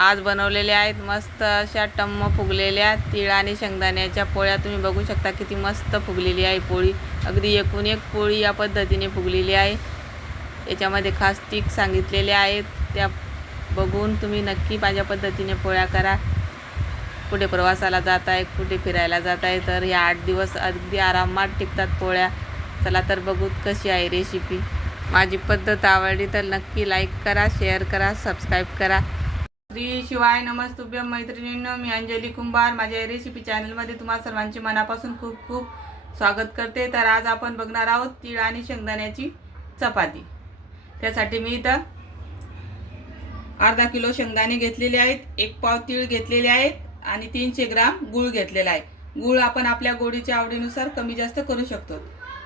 आज बनवलेल्या आहेत मस्त अशा टम्म फुगलेल्या तीळ आणि शेंगदाण्याच्या पोळ्या। तुम्ही बघू शकता किती मस्त फुगलेली आहे पोळी। अगदी एकूण एक पोळी या पद्धतीने फुगलेली आहे। याच्यामध्ये खास टिक सांगितलेले आहेत, त्या बघून तुम्ही नक्की माझ्या पद्धतीने पोळ्या करा। कुठे प्रवासाला जात आहे, कुठे फिरायला जात आहे तर या 8 दिवस अगदी आरामात टिकतात पोळ्या। चला तर बघू कशी आहे रेसिपी। माझी पद्धत आवडली तर नक्की लाईक करा, शेअर करा, सबस्क्राईब करा। श्री शिवाय नमस्तुभ्यं मैत्रिणींनो, मी अंजली कुंभार माझ्या रेसिपी चॅनलमध्ये तुम्हा सर्वांचे मनापासून खूप खूप स्वागत करते। तर आज आपण बघणार आहोत तीळ आणि शेंगदाण्याची चपाती। त्यासाठी मी इथं अर्धा किलो शेंगदाणे घेतलेले आहेत, 1 पाव तीळ घेतलेले आहेत आणि 300 ग्राम गूळ घेतलेला आहे। गूळ आपण आपल्या गोडीच्या आवडीनुसार कमी जास्त करू शकतो।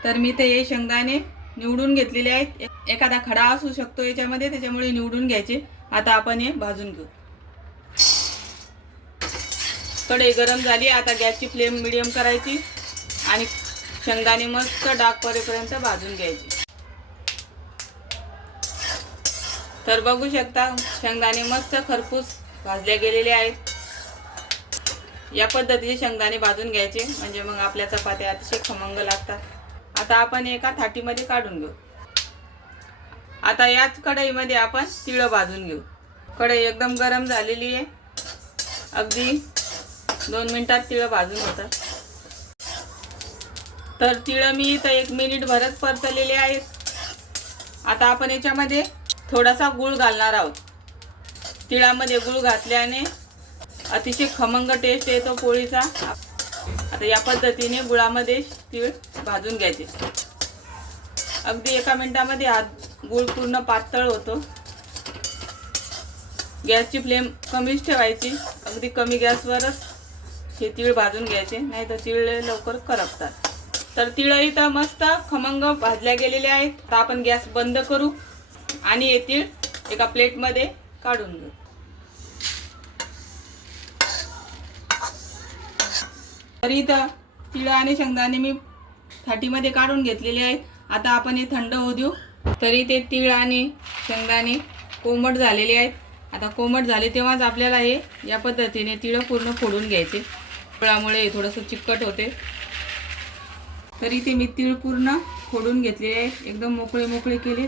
तर मी इथे हे शेंगदाणे निवडून घेतलेले आहेत। एखादा खडा असू शकतो याच्यामध्ये, त्याच्यामुळे निवडून घ्यायचे। आता आपण हे भाजून घेऊ। कढई गरम झाली, आता गॅसची फ्लेम मीडियम करायची आणि शेंगदाणे मस्त डाग पडेपर्यंत भाजून घ्यायचे। तर बघू शकता शेंगदाणे मस्त खरपूस भाजले गेलेले आहेत। या पद्धतीने शेंगदाणे भाजून घ्यायचे, म्हणजे मग आपल्या चपात्या अतिशय खमंग लागतात। आता आपण एका थाटीमध्ये काढून घेऊ। आता याच कढईमध्ये आपण तीळ भाजून घेऊ। कढई एकदम गरम झालेली आहे, अगदी 2 मिनिटात तीळ भाजून होतात। तर तीळ मी इथं 1 मिनिट भरच परतलेले आहेत। आता आपण याच्यामध्ये थोडासा गूळ घालणार आहोत। तिळामध्ये गूळ घातल्याने अतिशय खमंग टेस्ट येतो पोळीचा। आता या पद्धतीने गुळामध्ये तीळ भाजून घ्यायचे। अगदी 1 मिनिटामध्ये हा गूळ पूर्ण पातळ होतो। गॅसची फ्लेम कमीच ठेवायची, अगदी कमी गॅसवरच हे तीळ भाजून घ्यायचे, नाही तर तीळ लवकर करपतात। तर तीळ इथं मस्त खमंग भाजल्या गेलेले आहेत। आता आपण गॅस बंद करू आणि हे तीळ एका प्लेटमध्ये काढून घेऊ। तर इथं तीळ आणि शेंगदाणे मी थाटीमध्ये काढून घेतलेले आहेत। आता आपण हे थंड होऊ देऊ। तरी ते तीळ आणि शेंगदाणे कोमट झालेले आहेत। आता कोमट झाले तेव्हाच आपल्याला हे या पद्धतीने तीळ पूर्ण फोडून घ्यायचे, त्यामुळे हे थोडंसं चिकट होते। तरी ते मी तीळ पूर्ण फोडून घेतलेले आहे, एकदम मोकळे मोकळे केले।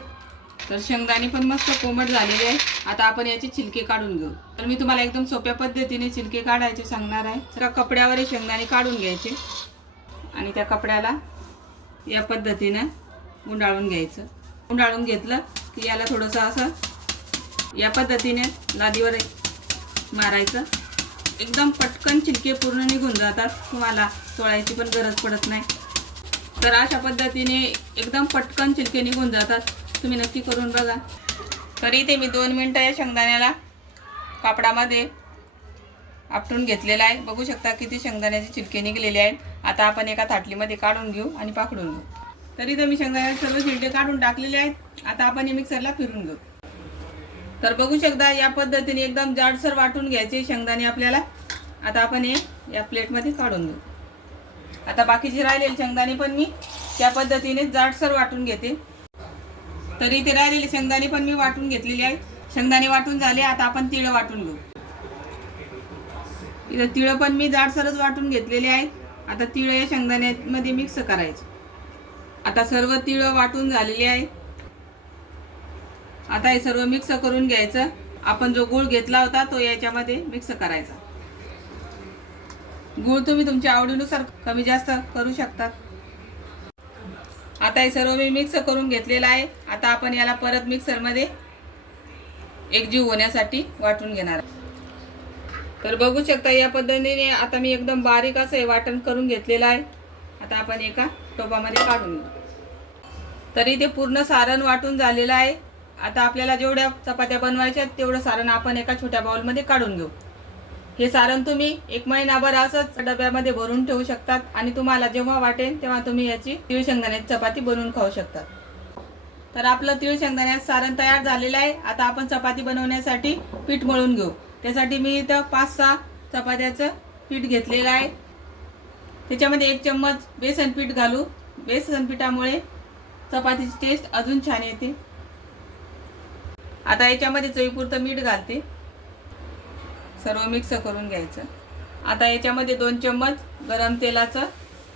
तर शेंगदाणे पण मस्त कोमट झालेले आहे। आता आपण याचे छिलके काढून घेऊ। तर मी तुम्हाला एकदम सोप्या पद्धतीने छिलके काढायचे सांगणार आहे। तर कपड्यावर हे शेंगदाणे काढून घ्यायचे आणि त्या कपड्याला या पद्धतीने गुंडाळून घ्यायचं। गुंडाळून घेतलं की याला थोडंसं असं या पद्धतीने लादीवर मारायचं। एकदम पटकन छिलके पूर्ण निघून जातात, तुम्हाला चोळायची पण गरज पडत नाही। तर अशा पद्धतीने एकदम पटकन छिलके निघून जातात, तुम्ही नक्की करून बघा। तरी ते मी 2 मिनिटं या शेंगदाण्याला कापडामध्ये आपटून घेतलेला आहे। बघू शकता किती शेंगदाण्याचे छिलके निघलेले आहेत। आता आपण एका थाटलीमध्ये काढून घेऊ आणि पाकडून घेऊ। तरी तर मी शेंगदाण्याचे सर्व छिलके काढून टाकलेले आहेत। आता आपण हे मिक्सरला फिरून घेऊ। तर बघू शकता या पद्धतीने एकदम जाडसर वाटून घ्यायचे शेंगदाणे आपल्याला। आता आपण हे या प्लेटमध्ये काढून घेऊ। आता बाकीचे राहिलेले शेंगदाणे पण मी त्या पद्धतीने जाडसर वाटून घेते। तरी ते राहिलेले शेंगदाणे पण मी वाटून घेतलेले आहेत। शेंगदाणे वाटून झाले, आता आपण तीळ वाटून घेऊ। इथे तीळ पण मी जाडसरच वाटून घेतलेले आहेत। आता तीळ या शेंगदाण्यामध्ये मिक्स करायचे। आता सर्व तीळ वाटून झालेले आहेत। आता हे सर्व मिक्स करून घ्यायचं। आपण जो गूळ घेतला होता तो याच्यामध्ये मिक्स करायचा। गूळ तुम्ही तुमच्या आवडीनुसार कमी जास्त करू शकता। आता हे सर्व मी मिक्स करून घेतलेलं आहे। आता आपण याला परत मिक्सरमध्ये एकजीव होण्यासाठी वाटून घेणार। तर बघू शकता या पद्धतीने आता मी एकदम बारीक असं हे वाटण करून घेतलेलं आहे। आता आपण एका टोपामध्ये काढून घेऊ। तरी ते पूर्ण सारण वाटून झालेलं आहे। आता आपल्याला जेवढ्या चपात्या बनवायच्या तेवढं सारण आपण एका छोट्या बाउलमध्ये काढून घेऊ। हे सारण तुम्ही 1 महिनाभर असंच डब्यामध्ये भरून ठेवू शकतात आणि तुम्हाला जेव्हा वाटेल तेव्हा तुम्ही याची तीळ शेंगदाण्याची चपाती बनवून खाऊ शकता। तर आपलं तीळ शेंगदाण्याचं सारण तयार झालेलं आहे। आता आपण चपाती बनवण्यासाठी पीठ मळून घेऊ। त्यासाठी मी इथं 5-6 चपात्याचं पीठ घेतलेलं आहे। त्याच्यामध्ये 1 चम्मच बेसन पीठ घालू। बेसन पीठामुळे चपातीची टेस्ट अजून छान येते। आता याच्यामध्ये चवीपुरतं मीठ घालते। सर्व मिक्स करून घ्यायचं. आता याच्यामध्ये 2 चम्मच गरम तेलाचं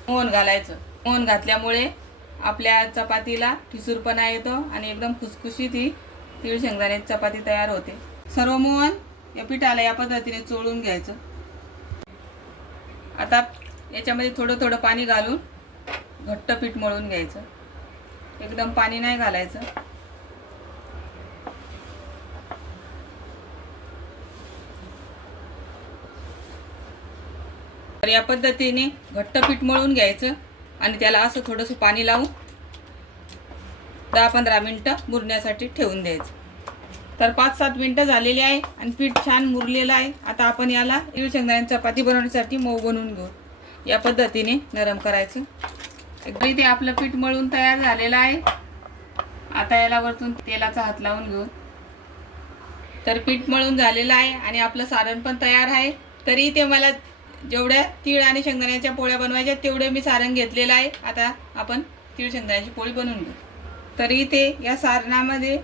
मोहन घालायचं. मोहन घातल्यामुळे आपल्या चपातीला ठिसूरपणा येतो आणि एकदम खुसखुशीत ही तीळ शेंगदाण्याची चपाती तयार होते. सर्व मोहन या पिठाला या पद्धतीने चोळून घ्यायचं. आता याच्यामध्ये थोडं थोडं पाणी घालून घट्ट पीठ मळून घ्यायचं. एकदम पाणी नाही घालायचं. तर या पद्धतीने घट्ट पीठ मळून घ्यायचं आणि त्याला असं थोडंसं पाणी लावून 10-15 मिनिटं मुरण्यासाठी ठेवून द्यायचं. तर 5-7 मिनिटं झालेली आहे आणि पीठ छान मुरलेलं आहे. आता आपण याला तीळ शेंगदाण्याची चपाती बनवण्यासाठी मऊ बनवून घेऊ. या पद्धतीने नरम करायचं. एकदा ते आपलं पीठ मळून तयार झालेलं आहे. आता याला वरतून तेलाचा हात लावून घेऊ. तर पीठ मळून झालेलं आहे आणि आपलं सारण पण तयार आहे. तरी ते मला जेवढ्या तीळ आणि शेंगदाण्याच्या पोळ्या बनवायच्या तेवढे मी सारण घेतलेलं आहे. आता आपण तीळ शेंगदाण्याची पोळी बनवून घेऊ. तरी ते या सारणामध्ये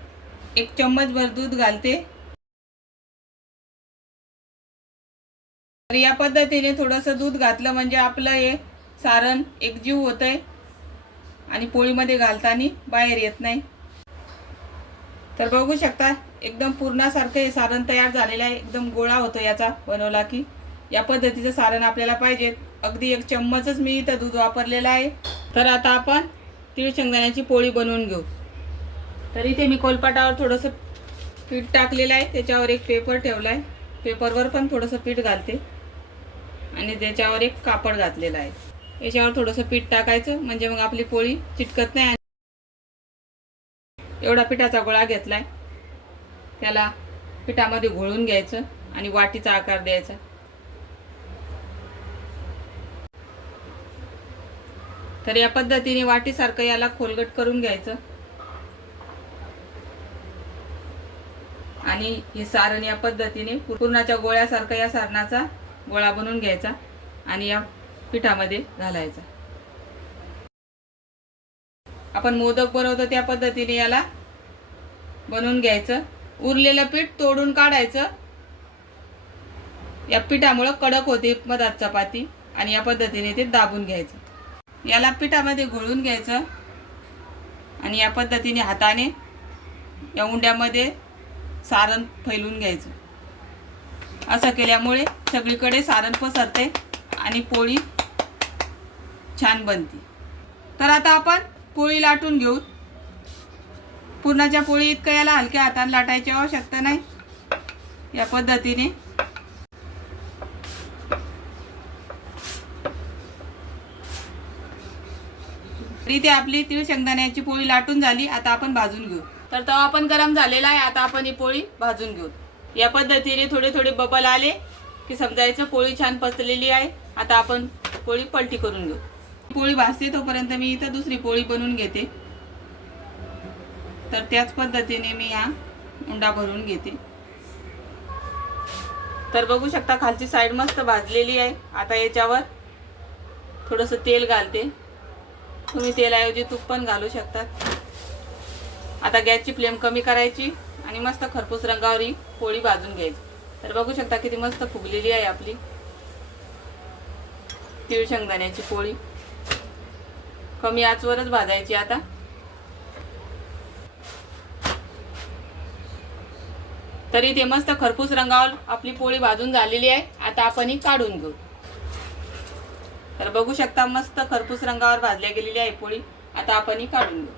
1 चम्मच भर दूध घालते. तर या पद्धतीने थोडंसं दूध घातलं म्हणजे आपलं हे सारण एकजीव होतंय आणि पोळीमध्ये घालताना बाहेर येत नाही. तर बघू शकता एकदम पूर्णासारखं हे सारण तयार झालेलं आहे. एकदम गोळा होतो याचा बनवला की. या पद्धतीचं सारण आपल्याला पाहिजे. अगदी 1 चम्मचच मी इथं दूध वापरलेलं आहे. तर आता आपण तीळ शेंगदाण्याची पोळी बनवून घेऊ. तर इथे मी कोलपाटावर थोडंसं पीठ टाकलेलं आहे. त्याच्यावर एक पेपर ठेवला आहे. पेपरवर पण थोडंसं पीठ घालते आणि त्याच्यावर एक कापड घातलेलं आहे. याच्यावर थोडंसं पीठ टाकायचं म्हणजे मग आपली पोळी चिटकत नाही. एवढा पिठाचा गोळा घेतलाय. त्याला पिठामध्ये घोळून घ्यायचं आणि वाटीचा आकार द्यायचा. तर या पद्धतीने वाटीसारखं याला खोलगट करून घ्यायचं आणि हे सारण या पद्धतीने पुरणाच्या गोळ्यासारखं या सारणाचा गोळा बनवून घ्यायचा आणि या पिठामध्ये घालायचा. आपण मोदक बनवतो त्या पद्धतीने याला बनवून घ्यायचं. उरलेलं पीठ तोडून काढायचं. या पिठामुळे कडक होते मधात चपाती आणि या पद्धतीने ते दाबून घ्यायचं. याला पिठामध्ये घोळून घ्यायचं आणि या पद्धतीने हाताने या उंड्यामध्ये सारण फैलून घ्यायचं. असं केल्यामुळे सगळीकडे सारण पसरते आणि पोळी छान बनते. तर आता आपण पोळी लाटून घेऊ. पुरणाच्या पोळी इतकं याला हलक्या हाताने लाटायची आवश्यकता नाही. या पद्धतीने इथे आपली तीळ शेंगदाण्याची पोळी लाटून झाली. आता आपण भाजून घेऊ. तर तवा पण गरम झालेला आहे. आता आपण ही पोळी भाजून घेऊ. या पद्धतीने थोडे थोडे बबल आले की समजायचं पोळी छान पचलेली आहे. आता आपण पोळी पलटी करून घेऊ. पोळी भाजते तोपर्यंत मी इथं दुसरी पोळी बनवून घेते. तर त्याच पद्धतीने मी हा उंडा भरून घेते. तर बघू शकता खालची साईड मस्त भाजलेली आहे. आता याच्यावर थोडंसं तेल घालते. तुम्ही तेलाऐवजी तूप पण घालू शकतात. आता गॅसची फ्लेम कमी करायची आणि मस्त खरपूस रंगावर ही पोळी भाजून घ्यायची. तर बघू शकता किती मस्त फुगलेली आहे आपली तीळ शेंगदाण्याची पोळी. कमी आचवरच भाजायची. आता तरी ते मस्त खरपूस रंगावर आपली पोळी भाजून झालेली आहे. आता आपण ही काढून घेऊ. तर बघू शकता मस्त खरपूस रंगावर भाजल्या गेलेली आहे पोळी. आता आपण ही काढून घेऊ.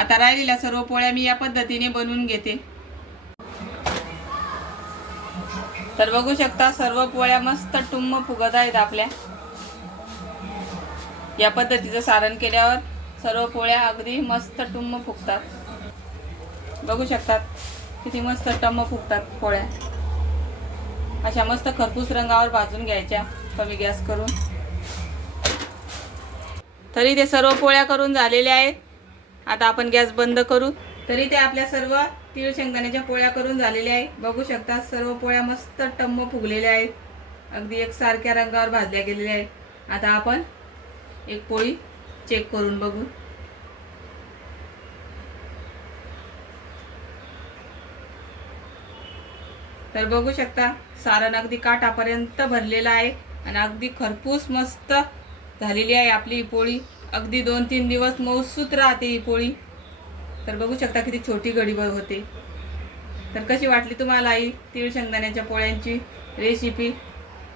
आता राहिलेल्या सर्व पोळ्या मी या पद्धतीने बनवून घेते. तर बघू शकता सर्व पोळ्या मस्त टुम्म फुगत आहेत आपल्या. या पद्धतीचं सारण केल्यावर सर्व पोळ्या अगदी मस्त टुम्म फुगतात. बघू शकतात किती मस्त टम्म फुगतात पोळ्या. अशा मस्त खरपूस रंगावर भाजून घ्यायच्या कमी गॅस करून. तरी ते सर्व पोळ्या करून झालेल्या आहेत. आता आपण गॅस बंद करू. तरी ते आपल्या सर्व तीळ शेंगदाण्याच्या पोळ्या करून झालेल्या आहेत. बघू शकता सर्व पोळ्या मस्त टम्म फुगलेल्या आहेत. अगदी एकसारख्या रंगावर भाजल्या गेलेल्या आहेत. आता आपण एक पोळी चेक करून बघू. तर बघू शकता सारण अगदी काठापर्यंत भरलेलं आहे आणि अगदी खरपूस मस्त झालेली आहे आपली ही पोळी. अगदी 2-3 दिवस मऊसूत राहते ही पोळी. तर बघू शकता किती छोटी घडी होते. तर कशी वाटली तुम्हाला ही तीळ शेंगदाण्याच्या पोळ्यांची रेसिपी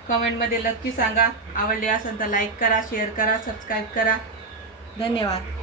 कमेंटमध्ये नक्की सांगा. आवडली असेल तर लाईक करा, शेअर करा, सबस्क्राईब करा. धन्यवाद.